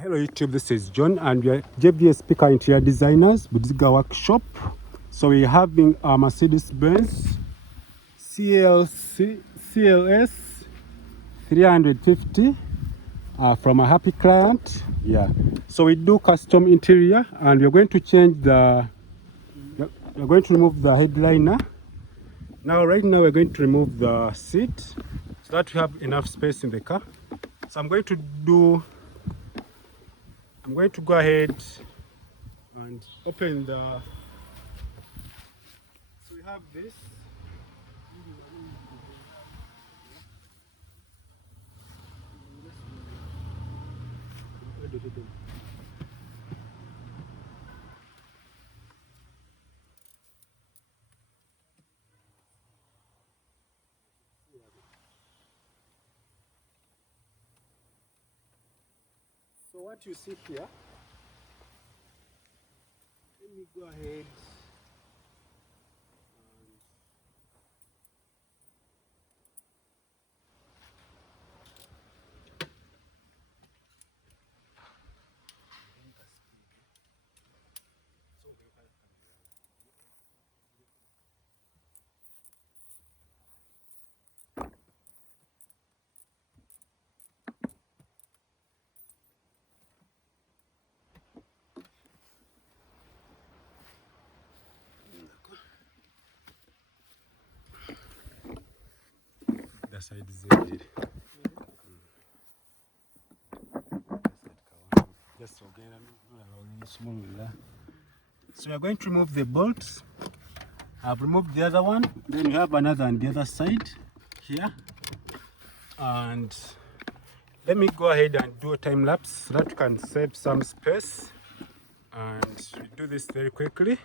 Hello YouTube, this is John and we are JVS Speaker Interior Designers Budiga Workshop. So we're having a Mercedes-Benz CLS 350 from a happy client. Yeah. So we do custom interior and we're going to change we're going to remove the headliner. Right now we're going to remove the seat so that we have enough space in the car. So I'm going to go ahead and open the, so we have this. So what you see here, let me go ahead the side is just small. So we are going to remove the bolts. I've removed the other one. Then we have another on the other side here. And let me go ahead and do a time lapse so that we can save some space. And we do this very quickly.